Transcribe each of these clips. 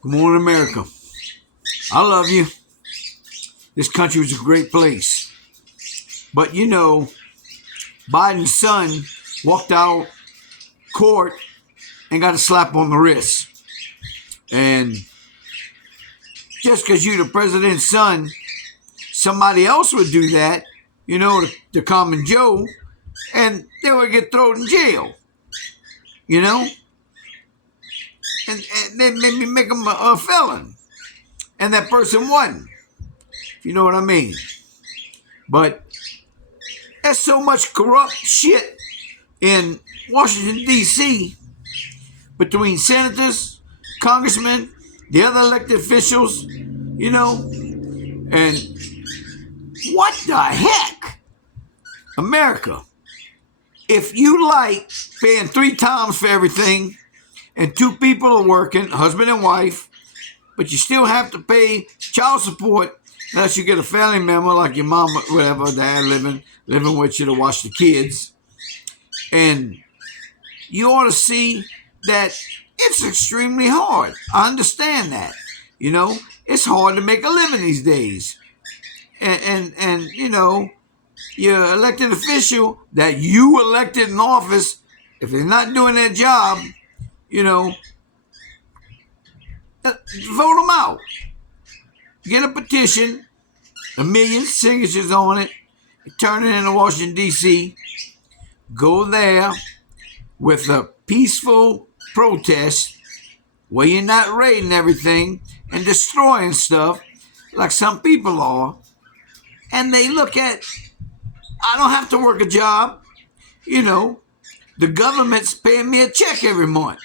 Good morning, America. I love you. This country was a great place. But Biden's son walked out court and got a slap on the wrist. And just because you're the president's son, somebody else would do that, the common Joe, and they would get thrown in jail, you know? And they maybe make them a felon. And that person won, if you know what I mean. But there's so much corrupt shit in Washington, D.C. between senators, congressmen, the other elected officials, and what the heck? America, if you like paying 3 times for everything and 2 people are working, husband and wife, but you still have to pay child support unless you get a family member like your mom, whatever, dad living with you to watch the kids. And you ought to see that it's extremely hard. I understand that. It's hard to make a living these days. And your elected official that you elected in office, if they're not doing their job, vote them out. Get a petition, 1 million signatures on it, turn it into Washington, D.C., go there with a peaceful protest where you're not raiding everything and destroying stuff like some people are. And they look at, I don't have to work a job. The government's paying me a check every month.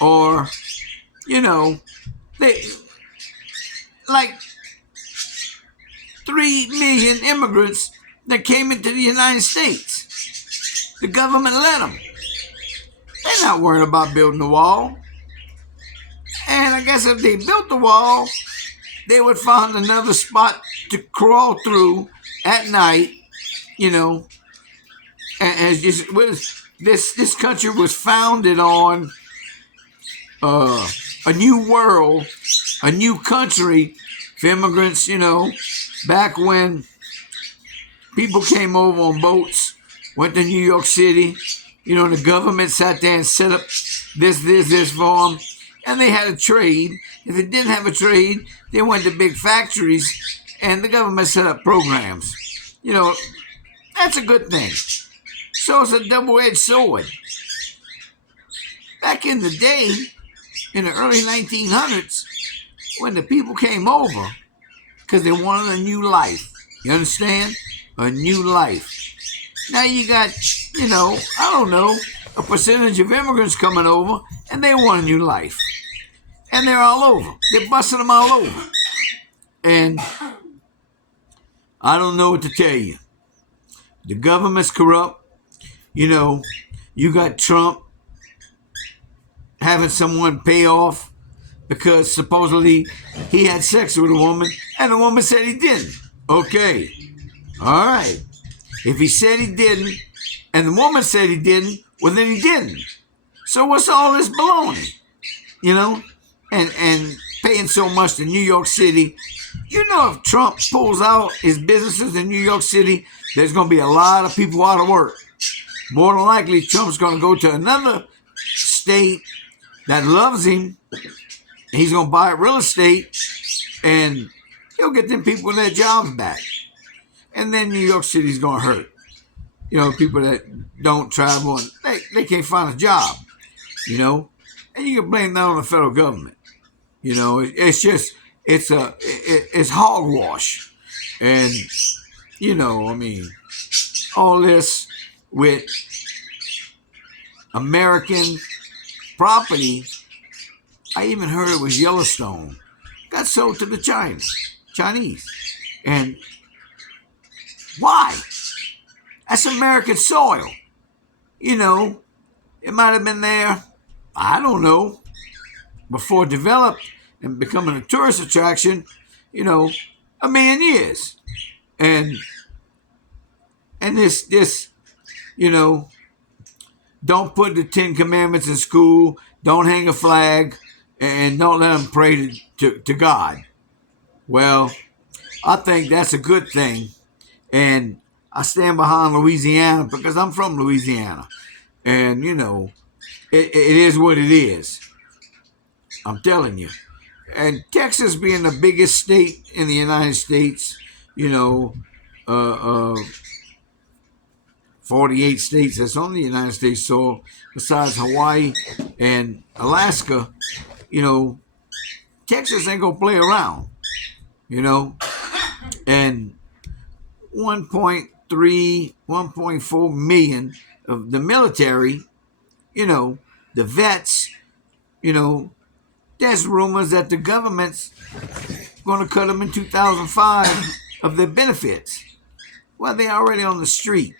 Or, they like 3 million immigrants that came into the United States. The government let them. They're not worried about building the wall. And I guess if they built the wall, they would find another spot to crawl through at night, And this country was founded on a new world, a new country for immigrants, back when people came over on boats, went to New York City, the government sat there and set up this for them, and they had a trade. If it didn't have a trade, they went to big factories, and the government set up programs. That's a good thing. So it's a double-edged sword. Back in the day, in the early 1900s, when the people came over, because they wanted a new life. You understand? A new life. Now you got, I don't know, a percentage of immigrants coming over, and they want a new life. And they're all over. They're busting them all over. And I don't know what to tell you. The government's corrupt. You got Trump having someone pay off because supposedly he had sex with a woman and the woman said he didn't. Okay. All right. If he said he didn't and the woman said he didn't, well, then he didn't. So what's all this baloney? And paying so much to New York City. If Trump pulls out his businesses in New York City, there's going to be a lot of people out of work. More than likely, Trump's going to go to another state that loves him. He's going to buy real estate, and he'll get them people their jobs back. And then New York City's going to hurt. People that don't travel, and they can't find a job, And you can blame that on the federal government. It's just, it's hogwash. And, all this with American property, I even heard it was Yellowstone, got sold to the Chinese. And why? That's American soil. It might have been there, I don't know, before it developed and becoming a tourist attraction, 1 million years. And this, don't put the 10 Commandments in school, don't hang a flag, and don't let them pray to God. Well, I think that's a good thing. And I stand behind Louisiana because I'm from Louisiana. And, it is what it is. I'm telling you. And Texas being the biggest state in the United States, you know, uh, uh, 48 states that's on the United States soil, besides Hawaii and Alaska, you know, Texas ain't gonna play around, and 1.3, 1.4 million of the military, the vets, you know, there's rumors that the government's going to cut them in 2005 of their benefits. Well, they're already on the street,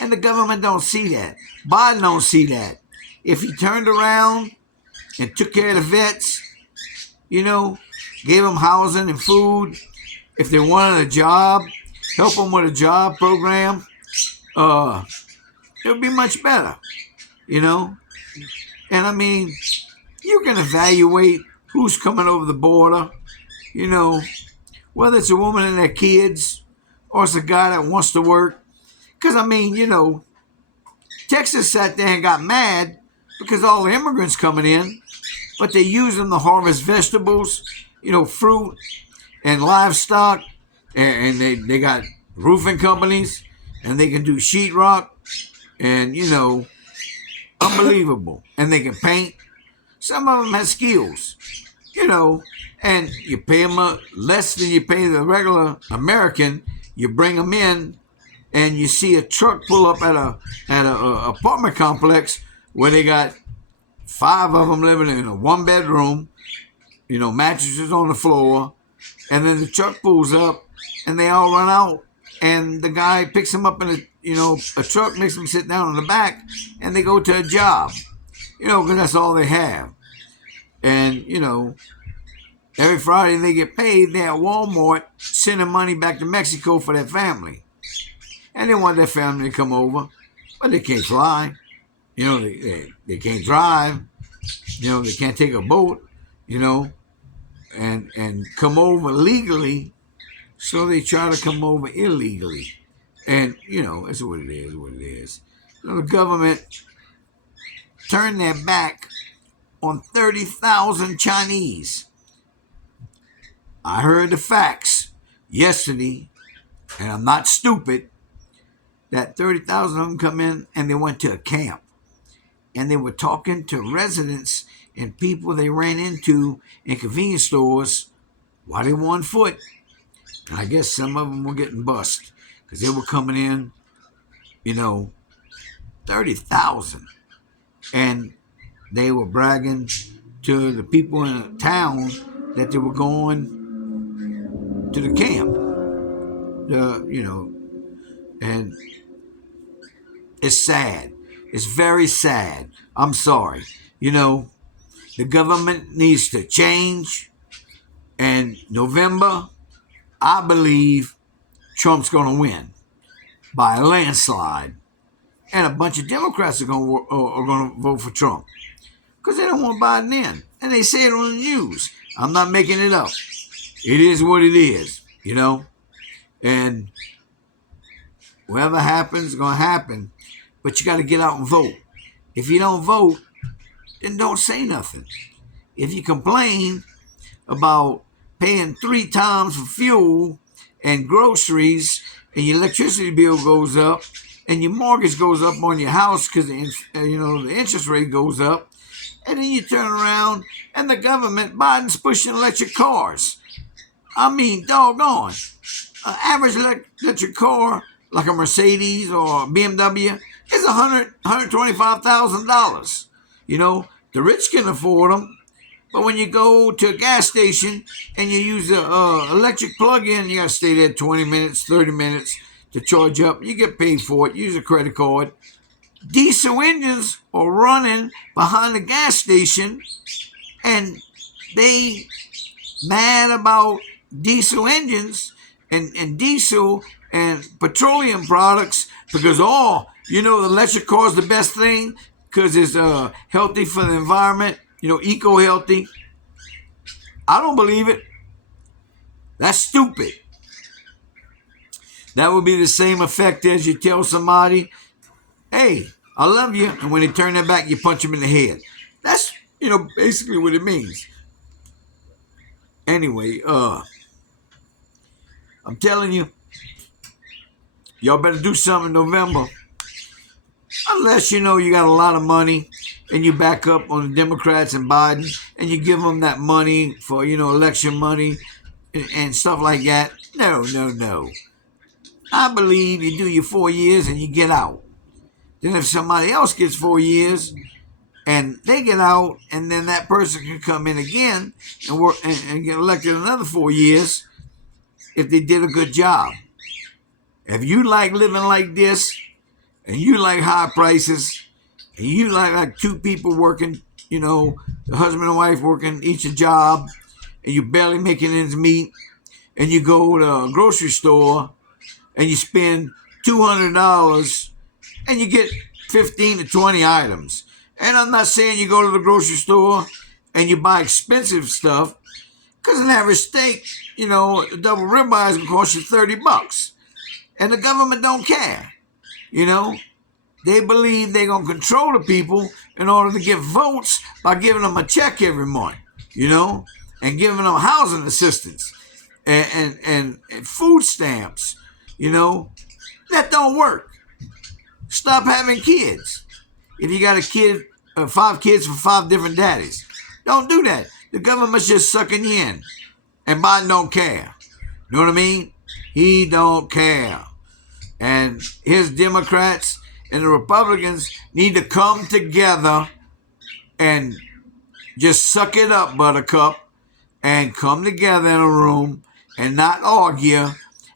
and the government don't see that. Biden don't see that. If he turned around and took care of the vets, gave them housing and food, if they wanted a job, help them with a job program, it would be much better, And I mean, you can evaluate who's coming over the border, whether it's a woman and their kids or it's a guy that wants to work. Because, I mean, Texas sat there and got mad because all the immigrants coming in, but they use them to harvest vegetables, fruit and livestock, and they got roofing companies, and they can do sheetrock, and, unbelievable. And they can paint. Some of them have skills, and you pay them less than you pay the regular American. You bring them in, and you see a truck pull up at a apartment complex where they got 5 of them living in a 1-bedroom, mattresses on the floor, and then the truck pulls up, and they all run out, and the guy picks them up in a truck, makes them sit down in the back, and they go to a job, because that's all they have. And, every Friday they get paid, they're at Walmart sending money back to Mexico for their family. And they want their family to come over, but they can't fly. They can't drive. They can't take a boat, and come over legally, so they try to come over illegally. And, it's what it is. The government turned their back on 30,000 Chinese. I heard the facts yesterday, and I'm not stupid, that 30,000 of them come in and they went to a camp. And they were talking to residents and people they ran into in convenience stores while they were on foot. And I guess some of them were getting bust because they were coming in, 30,000. And they were bragging to the people in the town that they were going to the camp. And it's sad. It's very sad. I'm sorry. The government needs to change. And November, I believe Trump's going to win by a landslide. And a bunch of Democrats are going to vote for Trump because they don't want Biden in. And they say it on the news. I'm not making it up. It is what it is, And whatever happens is going to happen. But you got to get out and vote. If you don't vote, then don't say nothing. If you complain about paying 3 times for fuel and groceries, and your electricity bill goes up, and your mortgage goes up on your house because the interest rate goes up, and then you turn around and the government, Biden's pushing electric cars. I mean, doggone. An average electric car, like a Mercedes or a BMW, is $125,000. The rich can afford them, but when you go to a gas station and you use a electric plug-in, you got to stay there 20 minutes, 30 minutes to charge up. You get paid for it. Use a credit card. Diesel engines are running behind the gas station, and they mad about diesel engines and diesel and petroleum products because, the electric car is the best thing because it's healthy for the environment, eco-healthy. I don't believe it. That's stupid. That would be the same effect as you tell somebody, hey, I love you, and when they turn their back, you punch them in the head. That's, basically what it means. Anyway, I'm telling you, y'all better do something in November. Unless you got a lot of money and you back up on the Democrats and Biden and you give them that money for, election money and stuff like that. No, no, no. I believe you do your 4 years and you get out. Then if somebody else gets 4 years and they get out, and then that person can come in again and work and get elected another 4 years if they did a good job. If you like living like this, and you like high prices, and you like two people working, the husband and wife working each a job, and you barely making ends meet, and you go to a grocery store and you spend $200 and you get 15 to 20 items. And I'm not saying you go to the grocery store and you buy expensive stuff, because an average steak, a double ribeye is going to cost you $30. And the government don't care. They believe they're going to control the people in order to get votes by giving them a check every month, and giving them housing assistance and food stamps, That don't work. Stop having kids. If you got a kid, 5 kids from 5 different daddies, don't do that. The government's just sucking you in. And Biden don't care. You know what I mean? He don't care. And his Democrats and the Republicans need to come together and just suck it up, buttercup, and come together in a room and not argue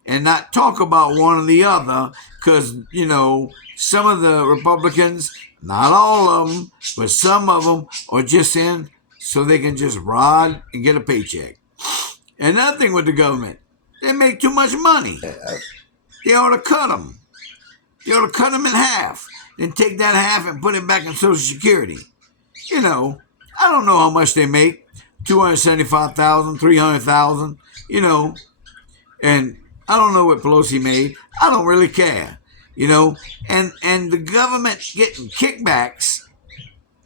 and not talk about one or the other, because, some of the Republicans, not all of them, but some of them are just in so they can just ride and get a paycheck. And another thing with the government, they make too much money. They ought to cut them. They ought to cut them in half. Then take that half and put it back in Social Security. I don't know how much they make. $275,000, $300,000, and I don't know what Pelosi made. I don't really care, and the government getting kickbacks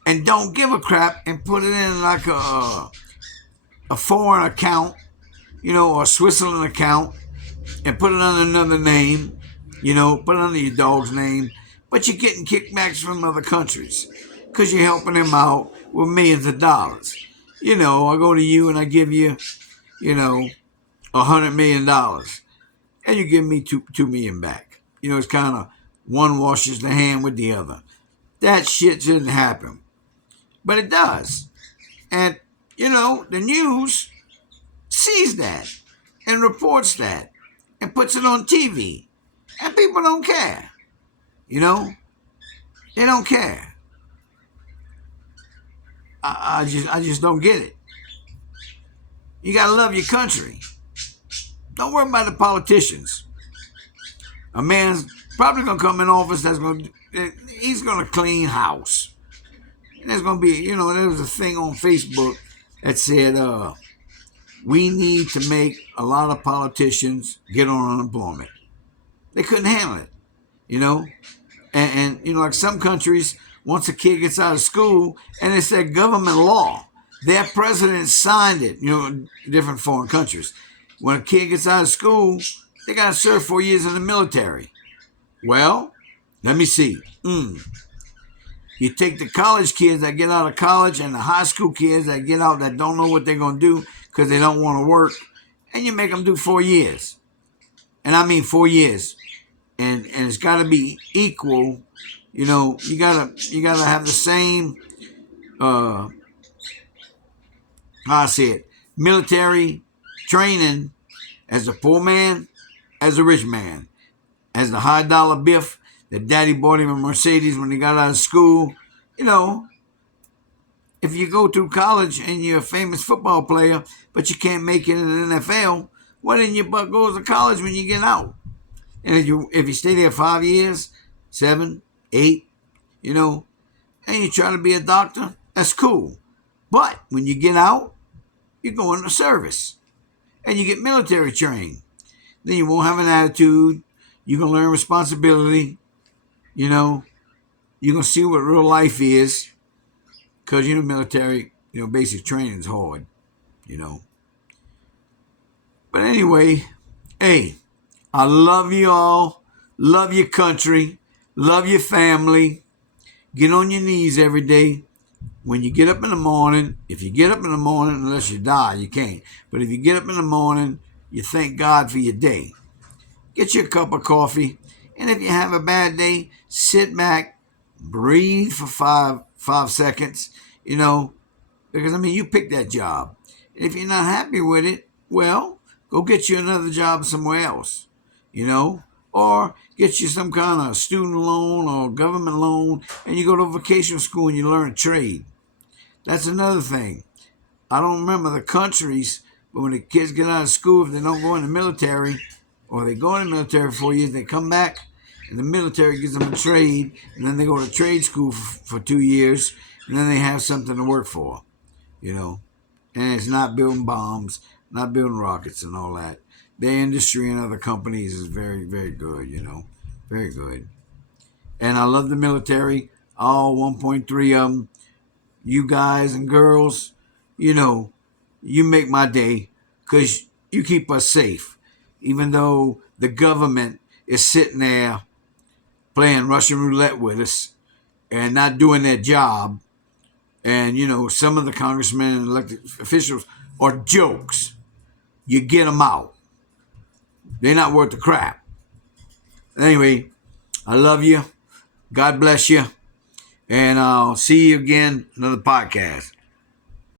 and don't give a crap and put it in like a foreign account, or a Switzerland account, and put it under another name, put it under your dog's name, but you're getting kickbacks from other countries because you're helping them out with millions of dollars. I go to you and I give you, $100 million, and you give me $2 million back. It's kind of one washes the hand with the other. That shit shouldn't happen, but it does. And the news sees that and reports that and puts it on TV, and people don't care. They don't care. I just don't get it. You gotta love your country. Don't worry about the politicians. A man's probably gonna come in office he's gonna clean house. And there's gonna be, there was a thing on Facebook that said, we need to make a lot of politicians get on unemployment. They couldn't handle it, And like some countries, once a kid gets out of school, and it's their government law, their president signed it, different foreign countries. When a kid gets out of school, they got to serve 4 years in the military. Well, let me see. You take the college kids that get out of college and the high school kids that get out that don't know what they're going to do because they don't want to work, and you make them do 4 years. And I mean 4 years. And it's got to be equal. You gotta have the same, how I say it, military training as a poor man, as a rich man, as the high dollar biff that daddy bought him a Mercedes when he got out of school. If you go through college and you're a famous football player, but you can't make it in the NFL, why didn't you go to college when you get out? And if you stay there 5 years, 7, 8, and you try to be a doctor, that's cool. But when you get out, you go into service and you get military trained. Then you won't have an attitude. You can learn responsibility. You know, you're going to see what real life is because, military, basic training is hard, you know. But anyway, hey, I love you all. Love your country. Love your family. Get on your knees every day. When you get up in the morning, if you get up in the morning, unless you die, you can't. But if you get up in the morning, you thank God for your day. Get you a cup of coffee. And if you have a bad day, sit back, breathe for five seconds, because, you picked that job. And if you're not happy with it, well, go get you another job somewhere else, or get you some kind of student loan or government loan, and you go to vocational school and you learn a trade. That's another thing. I don't remember the countries, but when the kids get out of school, if they don't go in the military, or they go in the military for 4 years, they come back, and the military gives them a trade, and then they go to trade school for 2 years, and then they have something to work for, And it's not building bombs, not building rockets and all that. Their industry and other companies is very, very good, Very good. And I love the military, all 1.3 of them. You guys and girls, you make my day because you keep us safe. Even though the government is sitting there playing Russian roulette with us and not doing their job. And, some of the congressmen and elected officials are jokes. You get them out. They're not worth the crap. Anyway, I love you. God bless you. And I'll see you again another podcast.